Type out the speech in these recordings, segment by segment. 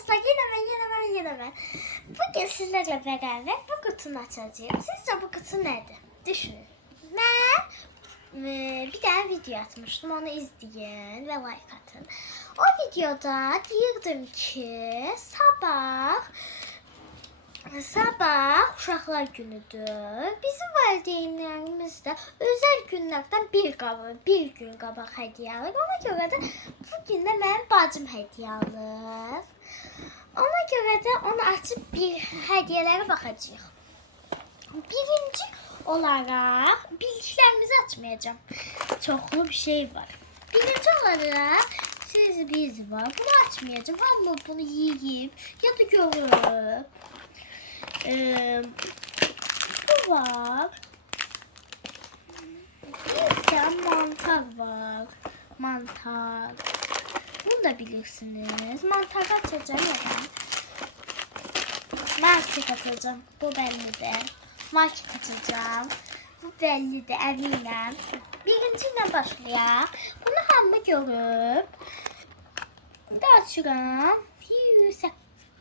dostlar ben yine ben. Bugün sizlerle beraber bu kutunu açacağım. Sizce bu kutu nedir? Düşünün. Ben e, bir tane video atmıştım. Onu izleyin ve like atın. O videoda diyordum ki sabah Sabah uşaqlar günüdür. Bizim valideynlərimiz də özəl günlərdən bir qabaq, bir gün qabaq hədiyyə alır. Ona görə də bu gün də mənim bacım hədiyyə alır. Ona görə də onu açıb bir hədiyyələrə baxacağıq. Birinci olaraq bildiklərimizi açmayacağım. Çoxlu bir şey var. Birinci olaraq siz biz var. Bunu açmayacağım. Hamı bunu yeyib ya da görüb. Ee, bu var. Bir mantar var. Mantar. Bunu da bilirsiniz. Mantar açacağım ya ben. Market açacağım. Bu belli de. Market açacağım. Bu belli de eminim. Birinciyle başlayaq. Bunu hamı açıram. Yuh,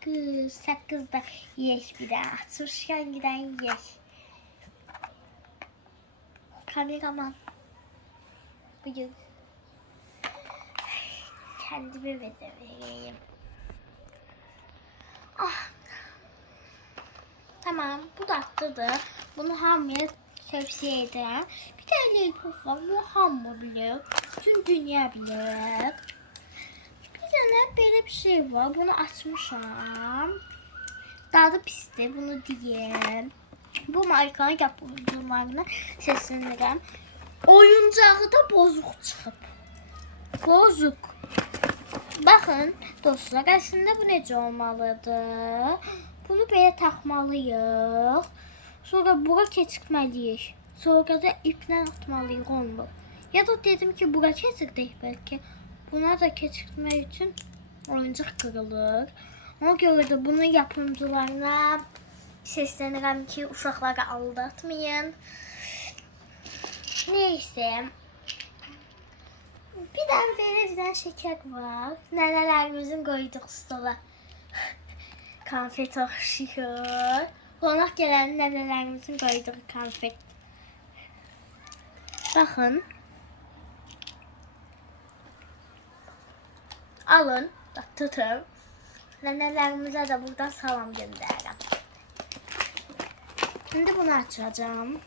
sakız, sakız da yiyək bir də. Açmışken giden yiyək. Kameraman. Bugün kendime vereyim. Ah. Tamam, bu tatlıdır. Bunu hamıya tövsiye ederim. Bir tane lollipop var. Bu hamı bilir. Bütün dünya bilir. Bir şey var. Bunu açmışam. Dadı pisdir. Bunu diyeyim. Bu markanın yapımcılarına seslenirəm. Oyuncağı da bozuk çıxıb. Bozuk. Baxın, dostlar, əslində bu necə olmalıdır? Bunu belə taxmalıyıq. Sonra bura keçirtməliyik. Sonra da iplə atmalıyıq olmur. Ya da dedim ki, bura keçirdək bəlkə. Buna da keçirtmək üçün oyuncaq qırılır. Ona görə də bunun yapımcılarına səslənirəm ki, uşaqları aldatmayın. Neyse. Bir böyle bir tane şeker var. Nenelerimizin koyduğu stola. Konfet okşuyor. Konak gelen nenelerimizin koyduğu konfet. Bakın. Alın. Tutun. Nenelerimize de buradan salam gönderelim. Şimdi bunu açacağım.